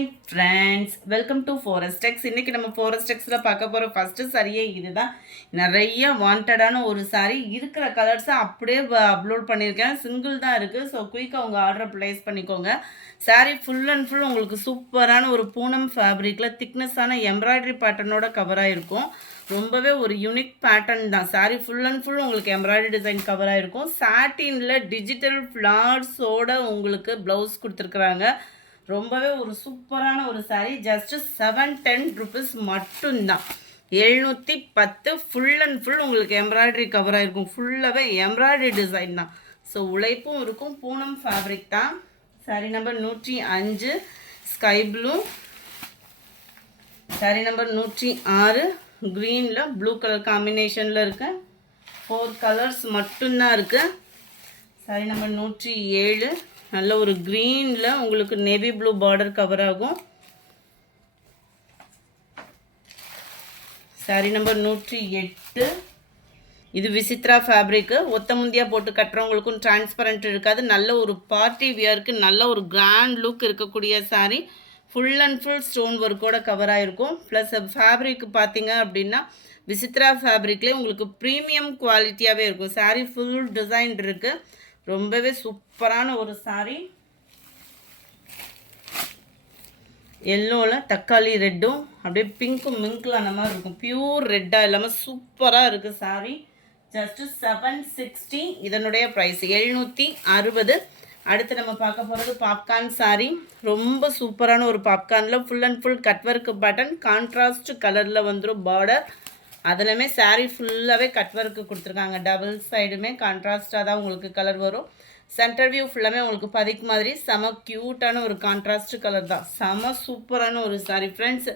Hi friends, welcome to ஃபாரஸ்டெக்ஸ். இன்றைக்கி நம்ம ஃபாரஸ்டெக்ஸில் பார்க்க போகிற ஃபஸ்ட்டு சாரியே இதுதான். நிறைய வாண்டடான ஒரு சாரீ. இருக்கிற கலர்ஸை அப்படியே அப்லோட் பண்ணியிருக்கேன். சிங்கிள் தான் இருக்குது. ஸோ குயிக்காக உங்கள் ஆர்டரை ப்ளேஸ் பண்ணிக்கோங்க. சாரீ ஃபுல் அண்ட் ஃபுல் உங்களுக்கு சூப்பரான ஒரு பூனம் ஃபேப்ரிக்கில் திக்னஸான எம்ப்ராய்டரி பேட்டர்னோட கவராக இருக்கும். ரொம்பவே ஒரு யூனிக் பேட்டர்ன் தான். சாரீ ஃபுல் அண்ட் ஃபுல் உங்களுக்கு எம்ப்ராய்டரி டிசைன் கவராக இருக்கும். சாட்டினில் டிஜிட்டல் ஃப்ளார்ஸோட உங்களுக்கு ப்ளவுஸ் கொடுத்துருக்குறாங்க. ரொம்பவே ஒரு சூப்பரான ஒரு சாரீ. ஜஸ்ட்டு 710 ருபீஸ் மட்டும்தான். 710 ஃபுல் அண்ட் ஃபுல் உங்களுக்கு எம்ப்ராய்டரி கவராக இருக்கும். ஃபுல்லாகவே எம்ப்ராய்டரி டிசைன் தான். ஸோ உழைப்பும் இருக்கும். பூனம் ஃபேப்ரிக் தான். Sari number 105 sky blue. Sari number 106 க்ரீனில் ப்ளூ கலர் காம்பினேஷனில் இருக்குது. 4 கலர்ஸ் மட்டும்தான் இருக்குது. சாரீ நம்பர் 107 நல்ல ஒரு க்ரீனில் உங்களுக்கு நேவி ப்ளூ பார்டர் கவர் ஆகும். சாரீ நம்பர் 108 இது விசித்ரா ஃபேப்ரிக்கு. ஒத்த முந்தியாக போட்டு கட்டுறவங்களுக்கும் டிரான்ஸ்பரண்ட் இருக்காது. நல்ல ஒரு பார்ட்டி வியருக்கு நல்ல ஒரு கிராண்ட் லுக் இருக்கக்கூடிய sari. Full and full stone ஒர்க்கோட கவராக இருக்கும். ப்ளஸ் ஃபேப்ரிக் பார்த்தீங்க அப்படின்னா விசித்ரா ஃபேப்ரிக்லேயே உங்களுக்கு ப்ரீமியம் குவாலிட்டியாகவே இருக்கும். சாரீ ஃபுல் டிசைன் இருக்குது. ரொம்பவே சூப்பரான ஒரு சாரீ. எல்லோவில் தக்காளி ரெட்டும் அப்படியே பிங்க்கும் மிங்கில் அந்த மாதிரி இருக்கும். பியூர் ரெட்டாக இல்லாமல் சூப்பராக இருக்குது சாரீ. ஜஸ்ட்டு 760 இதனுடைய ப்ரைஸ் 760. அடுத்து நம்ம பார்க்க போகிறது பாப்கார்ன் சாரீ. ரொம்ப சூப்பரான ஒரு பாப்கார்னில் full and full cut work button contrast கலரில் வந்துடும் பார்டர். அதிலுமே சாரீ ஃபுல்லாகவே கட் ஒர்க்கு கொடுத்துருக்காங்க. டபுள் சைடுமே கான்ட்ராஸ்டாக தான் உங்களுக்கு கலர் வரும். சென்டர் வியூ ஃபுல்லாமே உங்களுக்கு பதிக்கு மாதிரி செம க்யூட்டான ஒரு கான்ட்ராஸ்ட் கலர் தான். செம சூப்பரான ஒரு சாரீ ஃப்ரெண்ட்ஸ்.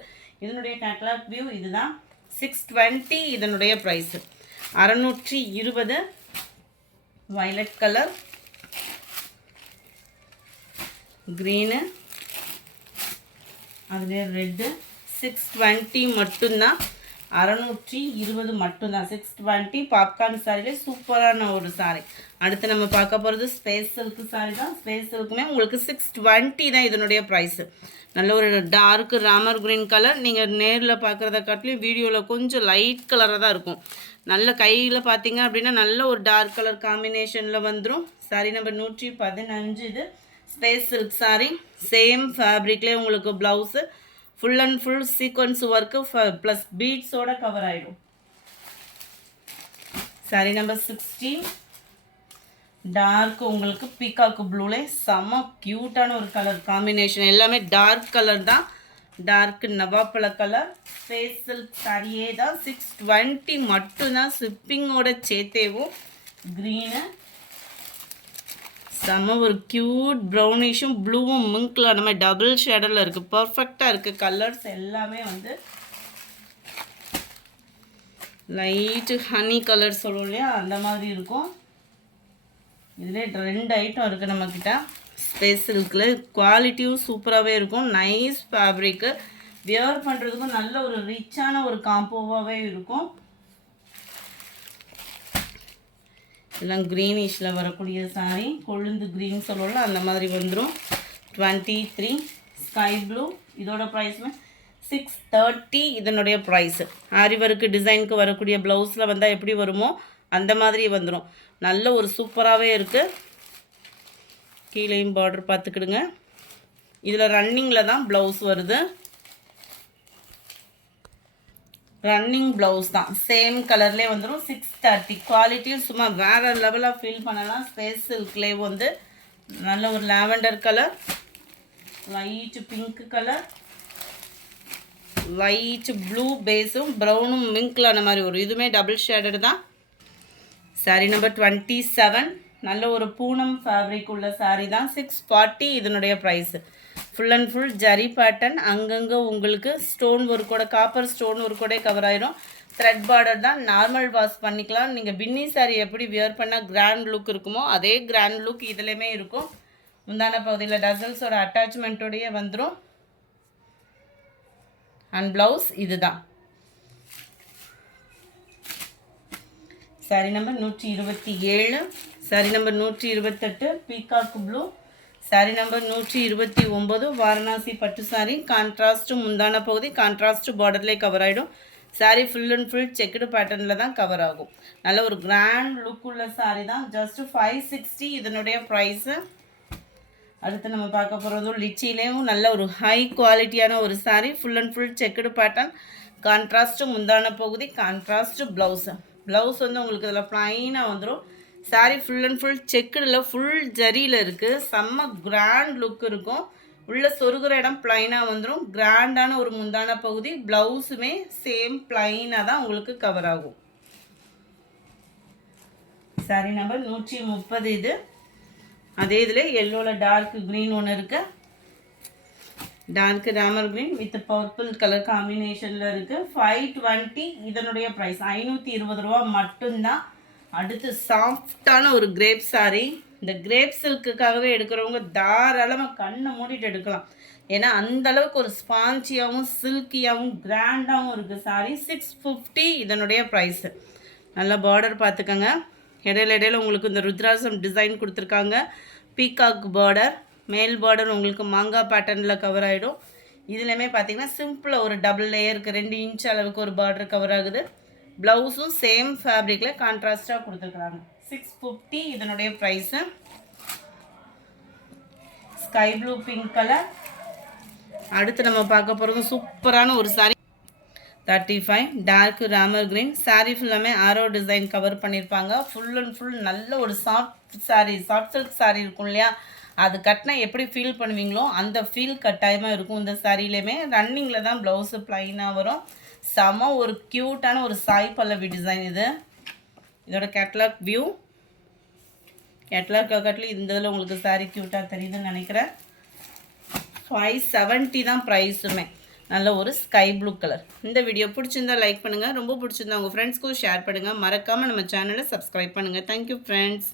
இதனுடைய கேட்லாக் வியூ இதுதான். 620 இதனுடைய ப்ரைஸு. 620 வயலட் கலர், க்ரீனு, அதுலேயே ரெட்டு. 620 மட்டும்தான். 620 மட்டும்தான். 620 பாப்கார்ன் சாரிலே சூப்பரான ஒரு சாரீ. அடுத்து நம்ம பார்க்க போகிறது ஸ்பேஸ் சில்க்கு சாரீ தான். ஸ்பேஸ் சில்க்குமே உங்களுக்கு 620 தான் இதனுடைய ப்ரைஸு. நல்ல ஒரு டார்க் ராமர் க்ரீன் கலர். நீங்கள் நேரில் பார்க்குறத காட்டிலும் வீடியோவில் கொஞ்சம் லைட் கலராக தான் இருக்கும். நல்ல கையில் பார்த்தீங்க அப்படின்னா நல்ல ஒரு டார்க் கலர் காம்பினேஷனில் வந்துடும். சாரீ நம்பர் 115 இது ஸ்பேஸ் சில்க் சாரீ. சேம் ஃபேப்ரிக்லேயே உங்களுக்கு blouse full and full sequence work plus பீட்ஸோட கவர் ஆகிடும். சாரீ நம்பர் 16 டார்க் உங்களுக்கு பீகாக்கு ப்ளூலே செம்ம க்யூட்டான ஒரு கலர் காம்பினேஷன். எல்லாமே டார்க் கலர் தான். டார்க் நவாப்பழ கலர். ஸ்பேஸ் சில்க் சாரியே தான். 620 மட்டும்தான். ஷிப்பிங்கோட சேர்த்தேவும். க்ரீனு செம்ம ஒரு க்யூட் ப்ரௌனிஷும் ப்ளூவும் மிங்கில் அந்த மாதிரி டபுள் ஷேடரில் இருக்குது. பர்ஃபெக்டாக இருக்குது. கலர்ஸ் எல்லாமே வந்து லைட்டு ஹனி கலர் சொல்லுவோம் இல்லையா, அந்த மாதிரி இருக்கும். இதில் 2 ஐட்டம் இருக்குது நம்மக்கிட்ட. ஸ்பேஸ் சில்கில் குவாலிட்டியும் சூப்பராகவே இருக்கும். Nice fabric. வியர் பண்ணுறதுக்கும் நல்ல ஒரு ரிச்சான ஒரு காம்போவாகவே இருக்கும். எல்லாம் க்ரீனிஷில் வரக்கூடிய சாரீ. கொழுந்து க்ரீன் சொல்லல அந்த மாதிரி வந்துடும். 23 ஸ்கை ப்ளூ. இதோட ப்ரைஸுமே 630 இதனுடைய ப்ரைஸு. ஆரிவருக்கு டிசைனுக்கு வரக்கூடிய ப்ளவுஸில் வந்தால் எப்படி வருமோ அந்த மாதிரி வந்துடும். நல்ல ஒரு சூப்பராகவே இருக்குது. கீழேயும் பார்டர் பார்த்துக்கிடுங்க. இதில் ரன்னிங்கில் தான் ப்ளவுஸ் வருது. ரன்னிங் ப்ளவுஸ் தான். சேம் கலர்லேயே வந்துடும். 630. குவாலிட்டியும் சும்மா வேறு லெவலாக ஃபீல் பண்ணலாம். ஸ்பேஸ் சில்க்லேயே வந்து நல்ல ஒரு lavender colour, light pink colour, light blue பேஸும் ப்ரௌனும் மிங்கில் அந்த மாதிரி வரும். இதுவுமே டபுள் ஷேடடு தான். சாரீ நம்பர் 27 நல்ல ஒரு பூனம் ஃபேப்ரிக் உள்ள சாரீ தான். 640 இதனுடைய price. Full and full zari pattern. அங்கங்கே உங்களுக்கு ஸ்டோன் ஒர்க்கோட காப்பர் ஸ்டோன் ஒர்க்கோட கவர் ஆயிடும். த்ரெட் பார்டர் தான். நார்மல் வாஷ் பண்ணிக்கலாம். நீங்கள் பின்னி சாரீ எப்படி வியர் பண்ணால் கிராண்ட் லுக் இருக்குமோ அதே கிராண்ட் லுக் இதுலேயுமே இருக்கும். முந்தான பகுதியில் டசல்ஸோட அட்டாச்மெண்ட்டோடையே வந்துடும். அண்ட் ப்ளவுஸ் இது தான். Sari number 127. Sari number 128 peacock blue. Sorry number 129 Varanasi பட்டு சாரி. கான்ட்ராஸ்ட் முந்தான பகுதி, கான்ட்ராஸ்ட் பார்டர்லேயே கவர் ஆகிடும். Sorry full and full checked பேட்டர்னில் தான் கவர் ஆகும். நல்ல ஒரு கிராண்ட் லுக் உள்ள சாரி தான். ஜஸ்ட் 560 இதனுடைய ப்ரைஸு. அடுத்து நம்ம பார்க்க போகிறதும் லிச்சிலேயும் நல்ல ஒரு ஹை குவாலிட்டியான ஒரு sorry. Full and full checked pattern, contrast முந்தான பகுதி, கான்ட்ராஸ்ட்டு ப்ளவுஸு. ப்ளவுஸ் வந்து உங்களுக்கு இதில் ப்ளைனாக வந்துடும். சாரி ஃபுல் அண்ட் ஃபுல் செக்குடில் ஃபுல் ஜரியில் இருக்குது. செம்ம கிராண்ட் லுக் இருக்கும். உள்ள சொருகிற இடம் ப்ளைனாக வந்துடும். கிராண்டான ஒரு முந்தான பகுதி, ப்ளவுஸுமே சேம் ப்ளைனாக தான் உங்களுக்கு கவர் ஆகும். சாரி நம்பர் 130 இது. அதே இதில் எல்லோவில் டார்க் க்ரீன் ஒன்று இருக்குது. Dark Ramar green with purple colour காம்பினேஷனில் இருக்குது. 520 இதனுடைய ப்ரைஸ் 520 ரூபா மட்டும்தான். அடுத்து சாஃப்டான ஒரு கிரேப் சாரி. இந்த கிரேப் சில்க்குக்காகவே எடுக்கிறவங்க தாராளமாக கண்ணை மூடிட்டு எடுக்கலாம். ஏன்னா அந்தளவுக்கு ஒரு ஸ்பான்ச்சியாகவும் சில்கியாகவும் கிராண்டாகவும் இருக்குது சாரி. 650 இதனுடைய ப்ரைஸு. நல்ல பார்டர் பார்த்துக்கோங்க. இடையில உங்களுக்கு இந்த ருத்ராசம் டிசைன் கொடுத்துருக்காங்க. பீகாக் பார்டர், மேல் பார்டர் உங்களுக்கு மாங்காய் பேட்டர்னில் கவர் ஆகிடும். இதுலேயுமே பார்த்தீங்கன்னா சிம்பிளாக ஒரு டபுள் லேயருக்கு 2 இன்ச் அளவுக்கு ஒரு பார்டர் கவர் ஆகுது. ப்ளவுஸும் சேம் ஃபேப்ரிக்கில் கான்ட்ராஸ்டாக கொடுத்துருக்குறாங்க. 650 இதனுடைய price. Sky blue pink colour. அடுத்து நம்ம பார்க்க போகிறது சூப்பரான ஒரு சாரி. 35 dark Ramar green. சாரீ ஃபுல்லாமே ஆரோ டிசைன் கவர் பண்ணியிருப்பாங்க. ஃபுல் அண்ட் ஃபுல் நல்ல ஒரு soft sari, soft silk sari இருக்கும் இல்லையா, அது கட்டினா எப்படி ஃபீல் பண்ணுவீங்களோ அந்த ஃபீல் கட்டாயமாக இருக்கும். இந்த சாரிலையுமே ரன்னிங்கில் தான் ப்ளவுஸு ப்ளைனாக வரும். செம ஒரு க்யூட்டான ஒரு சாய் பல்லவி டிசைன் இது. இதோட கேட்லாக் வியூ. கேட்லாக் கட்லி இந்த இதில் உங்களுக்கு சாரீ க்யூட்டாக தெரியுதுன்னு நினைக்கிறேன். 570 தான் ப்ரைஸுமே. நல்ல ஒரு ஸ்கை ப்ளூ கலர். இந்த வீடியோ பிடிச்சிருந்தா லைக் பண்ணுங்கள். ரொம்ப பிடிச்சிருந்தா உங்கள் ஃப்ரெண்ட்ஸ்க்கும் ஷேர் பண்ணுங்கள். மறக்காமல் நம்ம சேனலை சப்ஸ்கிரைப் பண்ணுங்கள். Thank you friends.